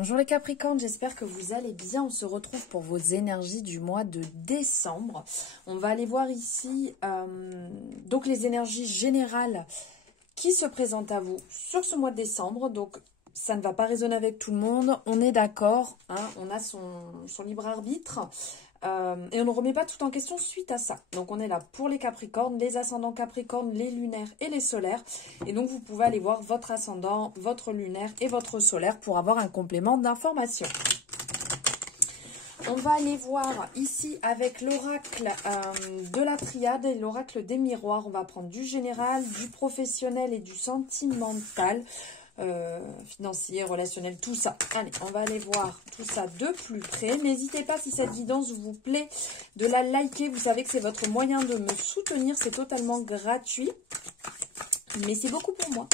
Bonjour les Capricornes, j'espère que vous allez bien. On se retrouve pour vos énergies du mois de décembre. On va aller voir ici donc les énergies générales qui se présentent à vous sur ce mois de décembre. Donc ça ne va pas résonner avec tout le monde, on est d'accord, hein, on a son libre arbitre. Et on ne remet pas tout en question suite à ça. Donc on est là pour les Capricornes, les ascendants Capricornes, les lunaires et les solaires. Et donc vous pouvez aller voir votre ascendant, votre lunaire et votre solaire pour avoir un complément d'information. On va aller voir ici avec l'oracle de la triade et l'oracle des miroirs. On va prendre du général, du professionnel et du sentimental. Financier, relationnel, tout ça. Allez, on va aller voir tout ça de plus près. N'hésitez pas, si cette guidance vous plaît, de la liker. Vous savez que c'est votre moyen de me soutenir. C'est totalement gratuit. Mais c'est beaucoup pour moi.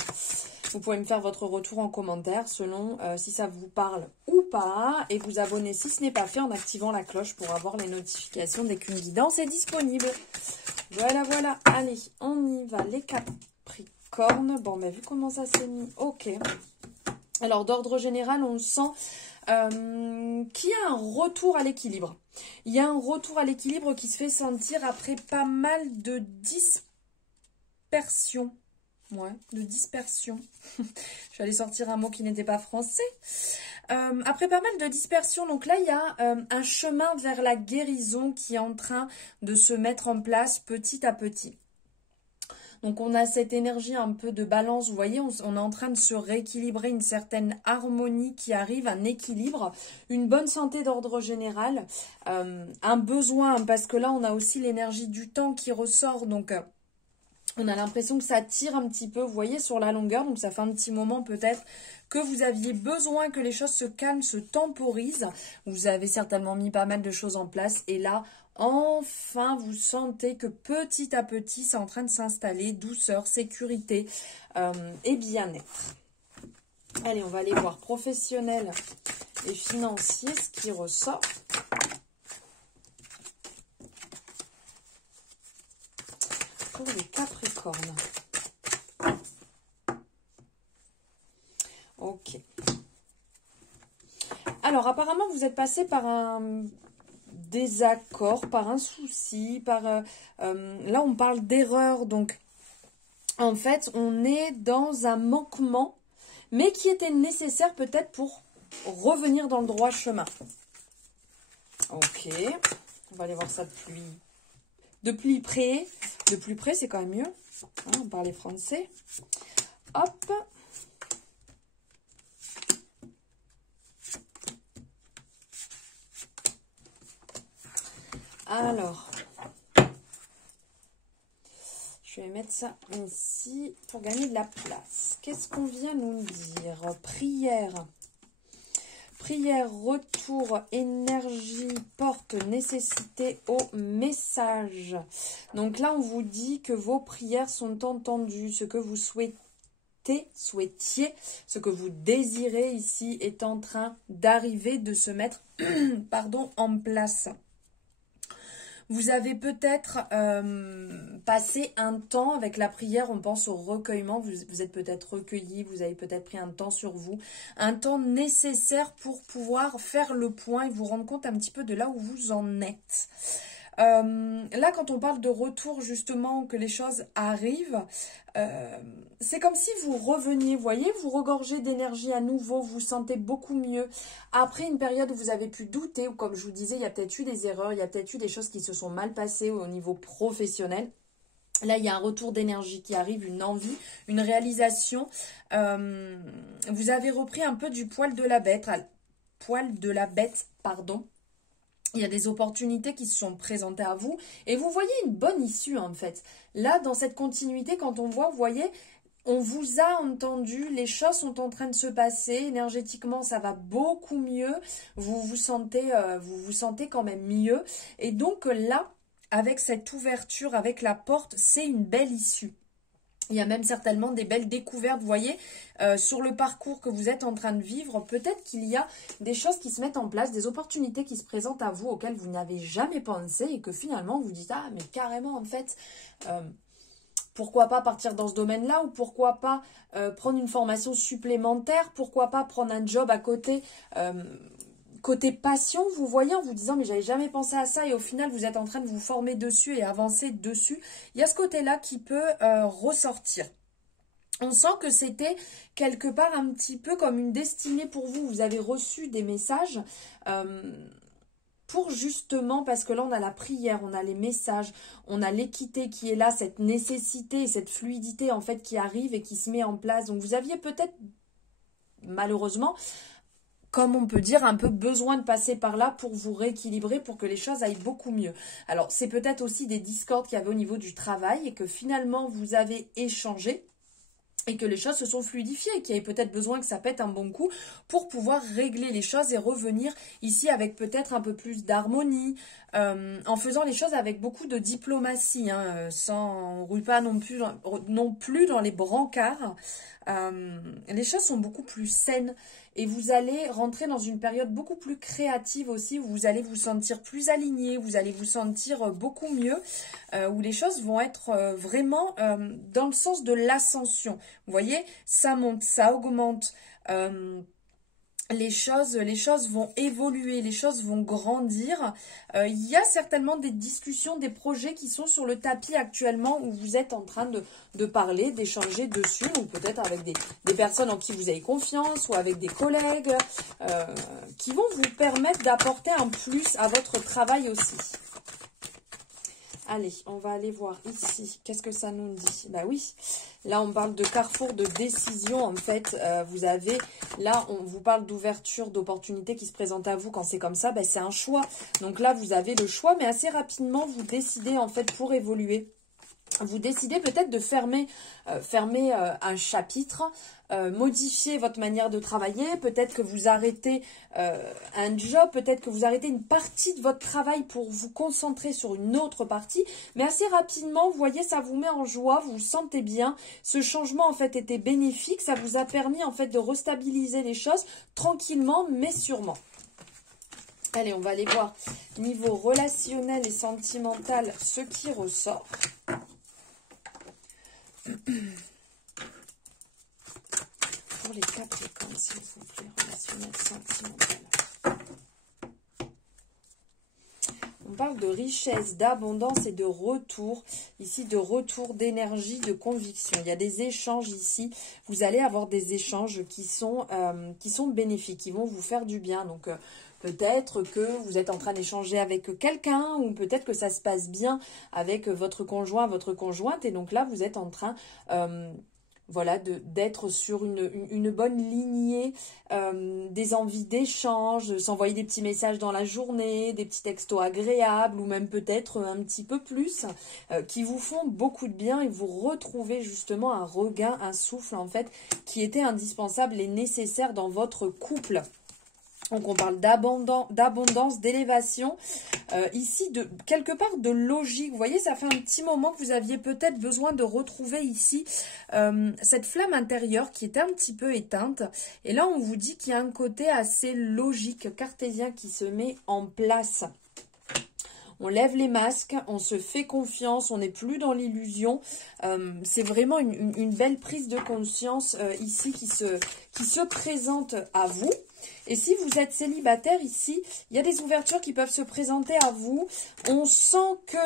Vous pouvez me faire votre retour en commentaire selon si ça vous parle ou pas. Et vous abonner si ce n'est pas fait en activant la cloche pour avoir les notifications dès qu'une guidance est disponible. Voilà, voilà. Allez, on y va. Les Capricornes. Bon, mais vu comment ça s'est mis, ok. Alors, d'ordre général, on sent qu'il y a un retour à l'équilibre. Il y a un retour à l'équilibre qui se fait sentir après pas mal de dispersion. Ouais, de dispersion. Je vais aller sortir un mot qui n'était pas français. Après pas mal de dispersion, donc là, il y a un chemin vers la guérison qui est en train de se mettre en place petit à petit. Donc, on a cette énergie un peu de balance. Vous voyez, on est en train de se rééquilibrer, une certaine harmonie qui arrive, un équilibre, une bonne santé d'ordre général, un besoin, parce que là, on a aussi l'énergie du temps qui ressort. Donc, on a l'impression que ça tire un petit peu, vous voyez, sur la longueur. Donc, ça fait un petit moment peut-être que vous aviez besoin que les choses se calment, se temporisent. Vous avez certainement mis pas mal de choses en place. Et là, enfin, vous sentez que petit à petit, c'est en train de s'installer. Douceur, sécurité et bien-être. Allez, on va aller voir professionnel et financier, ce qui ressort. Pour les Capricornes. Ok. Alors, apparemment, vous êtes passé par un désaccord, par un souci, là, on parle d'erreur. Donc, en fait, on est dans un manquement, mais qui était nécessaire peut-être pour revenir dans le droit chemin. Ok. On va aller voir ça de plus près. De plus près, c'est quand même mieux. Hein, on parlait français. Hop. Alors, je vais mettre ça ici pour gagner de la place. Qu'est-ce qu'on vient nous dire? Prière. Prière, retour, énergie, porte, nécessité au message. Donc là, on vous dit que vos prières sont entendues. Ce que vous souhaitiez, ce que vous désirez ici est en train d'arriver, de se mettre en place. Vous avez peut-être passé un temps avec la prière, on pense au recueillement, vous êtes peut-être recueilli, vous avez peut-être pris un temps sur vous, un temps nécessaire pour pouvoir faire le point et vous rendre compte un petit peu de là où vous en êtes. Là, quand on parle de retour, justement, que les choses arrivent, c'est comme si vous reveniez, vous voyez, vous regorgez d'énergie à nouveau, vous vous sentez beaucoup mieux. Après une période où vous avez pu douter, ou comme je vous disais, il y a peut-être eu des erreurs, il y a peut-être eu des choses qui se sont mal passées au niveau professionnel. Là, il y a un retour d'énergie qui arrive, une envie, une réalisation. Vous avez repris un peu du poil de la bête, pardon. Il y a des opportunités qui se sont présentées à vous et vous voyez une bonne issue en fait. Là, dans cette continuité, quand on voit, vous voyez, on vous a entendu, les choses sont en train de se passer, énergétiquement ça va beaucoup mieux, vous vous sentez quand même mieux. Et donc là, avec cette ouverture, avec la porte, c'est une belle issue. Il y a même certainement des belles découvertes, vous voyez, sur le parcours que vous êtes en train de vivre. Peut-être qu'il y a des choses qui se mettent en place, des opportunités qui se présentent à vous auxquelles vous n'avez jamais pensé et que finalement vous dites « Ah, mais carrément, en fait, pourquoi pas partir dans ce domaine-là, ou pourquoi pas prendre une formation supplémentaire, pourquoi pas prendre un job à côté, côté passion, vous voyez, en vous disant mais j'avais jamais pensé à ça, et au final vous êtes en train de vous former dessus et avancer dessus. Il y a ce côté-là qui peut ressortir. On sent que c'était quelque part un petit peu comme une destinée pour vous. Vous avez reçu des messages pour justement, parce que là on a la prière, on a les messages, on a l'équité qui est là, cette nécessité, cette fluidité en fait qui arrive et qui se met en place. Donc vous aviez peut-être, malheureusement, comme on peut dire, un peu besoin de passer par là pour vous rééquilibrer, pour que les choses aillent beaucoup mieux. Alors c'est peut-être aussi des discordes qu'il y avait au niveau du travail et que finalement vous avez échangé, et que les choses se sont fluidifiées, et qu'il y avait peut-être besoin que ça pète un bon coup pour pouvoir régler les choses et revenir ici avec peut-être un peu plus d'harmonie, en faisant les choses avec beaucoup de diplomatie, hein, sans rouille pas non plus dans les brancards. Les choses sont beaucoup plus saines, et vous allez rentrer dans une période beaucoup plus créative aussi, où vous allez vous sentir plus aligné, vous allez vous sentir beaucoup mieux, où les choses vont être vraiment dans le sens de l'ascension. Vous voyez, ça monte, ça augmente, les choses vont évoluer, les choses vont grandir. Il y a certainement des discussions, des projets qui sont sur le tapis actuellement, où vous êtes en train de parler, d'échanger dessus, ou peut-être avec des personnes en qui vous avez confiance, ou avec des collègues, qui vont vous permettre d'apporter un plus à votre travail aussi. Allez, on va aller voir ici. Qu'est-ce que ça nous dit? Bah oui, là on parle de carrefour de décision. En fait, vous avez, là on vous parle d'ouverture, d'opportunités qui se présentent à vous. Quand c'est comme ça, bah, c'est un choix. Donc là vous avez le choix, mais assez rapidement vous décidez en fait pour évoluer. Vous décidez peut-être de fermer un chapitre, modifier votre manière de travailler. Peut-être que vous arrêtez un job, peut-être que vous arrêtez une partie de votre travail pour vous concentrer sur une autre partie. Mais assez rapidement, vous voyez, ça vous met en joie, vous vous sentez bien. Ce changement en fait était bénéfique, ça vous a permis en fait de restabiliser les choses tranquillement mais sûrement. Allez, on va aller voir niveau relationnel et sentimental ce qui ressort. Pour les Capricornes, s'il vous plaît, relationnel, sentimental. On parle de richesse, d'abondance et de retour. Ici, de retour d'énergie, de conviction. Il y a des échanges ici. Vous allez avoir des échanges qui sont bénéfiques, qui vont vous faire du bien. Donc, peut-être que vous êtes en train d'échanger avec quelqu'un, ou peut-être que ça se passe bien avec votre conjoint, votre conjointe. Et donc là, vous êtes en train voilà, d'être sur une bonne lignée, des envies d'échange, s'envoyer des petits messages dans la journée, des petits textos agréables, ou même peut-être un petit peu plus, qui vous font beaucoup de bien, et vous retrouvez justement un regain, un souffle en fait, qui était indispensable et nécessaire dans votre couple. Donc on parle d'abondance, d'élévation, ici de quelque part de logique. Vous voyez, ça fait un petit moment que vous aviez peut-être besoin de retrouver ici cette flamme intérieure qui était un petit peu éteinte. Et là on vous dit qu'il y a un côté assez logique, cartésien qui se met en place. On lève les masques, on se fait confiance, on n'est plus dans l'illusion. C'est vraiment une belle prise de conscience ici qui se présente à vous. Et si vous êtes célibataire ici, il y a des ouvertures qui peuvent se présenter à vous. On sent que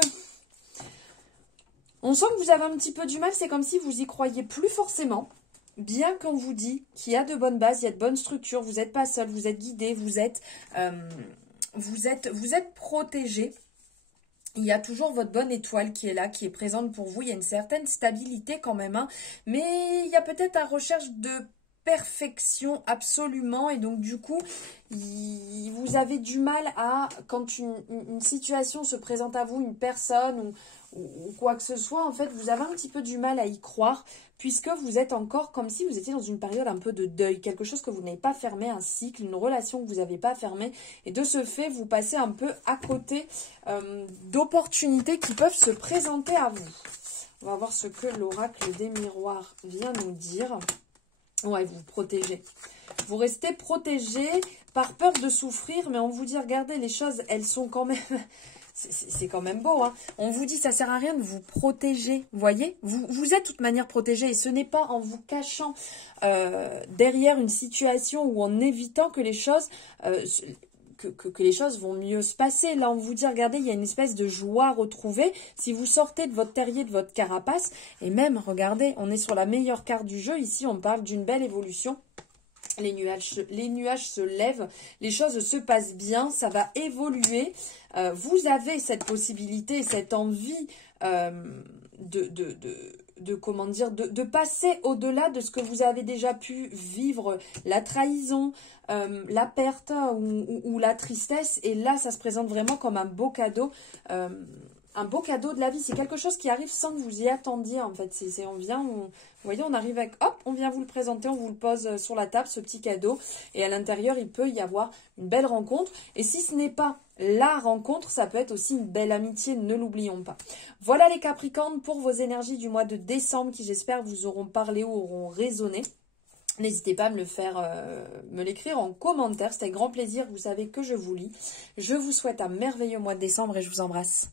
vous avez un petit peu du mal, c'est comme si vous y croyez plus forcément. Bien qu'on vous dit qu'il y a de bonnes bases, il y a de bonnes structures, vous n'êtes pas seul, vous êtes guidé, vous êtes protégé. Il y a toujours votre bonne étoile qui est là, qui est présente pour vous. Il y a une certaine stabilité quand même, hein. Mais il y a peut-être la recherche de perfection absolument, et donc du coup vous avez du mal à, quand une situation se présente à vous, une personne ou quoi que ce soit, en fait vous avez un petit peu du mal à y croire, puisque vous êtes encore comme si vous étiez dans une période un peu de deuil, quelque chose que vous n'avez pas fermé, un cycle, une relation que vous n'avez pas fermée, et de ce fait vous passez un peu à côté d'opportunités qui peuvent se présenter à vous. On va voir ce que l'oracle des miroirs vient nous dire. Ouais, vous vous protégez. Vous restez protégé par peur de souffrir, mais on vous dit, regardez, les choses, elles sont quand même... C'est quand même beau, hein. On vous dit, ça sert à rien de vous protéger, vous voyez. Vous êtes de toute manière protégé et ce n'est pas en vous cachant derrière une situation ou en évitant que les choses... Que les choses vont mieux se passer. Là, on vous dit, regardez, il y a une espèce de joie retrouvée. Si vous sortez de votre terrier, de votre carapace, et même, regardez, on est sur la meilleure carte du jeu. Ici, on parle d'une belle évolution. Les nuages se lèvent, les choses se passent bien, ça va évoluer. Vous avez cette possibilité, cette envie comment dire, de passer au-delà de ce que vous avez déjà pu vivre, la trahison, la perte ou la tristesse. Et là, ça se présente vraiment comme un beau cadeau. Un beau cadeau de la vie, c'est quelque chose qui arrive sans que vous y attendiez en fait. Vous voyez, on arrive avec, hop, on vient vous le présenter, on vous le pose sur la table, ce petit cadeau. Et à l'intérieur, il peut y avoir une belle rencontre. Et si ce n'est pas la rencontre, ça peut être aussi une belle amitié, ne l'oublions pas. Voilà les Capricornes pour vos énergies du mois de décembre qui j'espère vous auront parlé ou auront résonné. N'hésitez pas à me l'écrire en commentaire, c'était avec grand plaisir, vous savez que je vous lis. Je vous souhaite un merveilleux mois de décembre et je vous embrasse.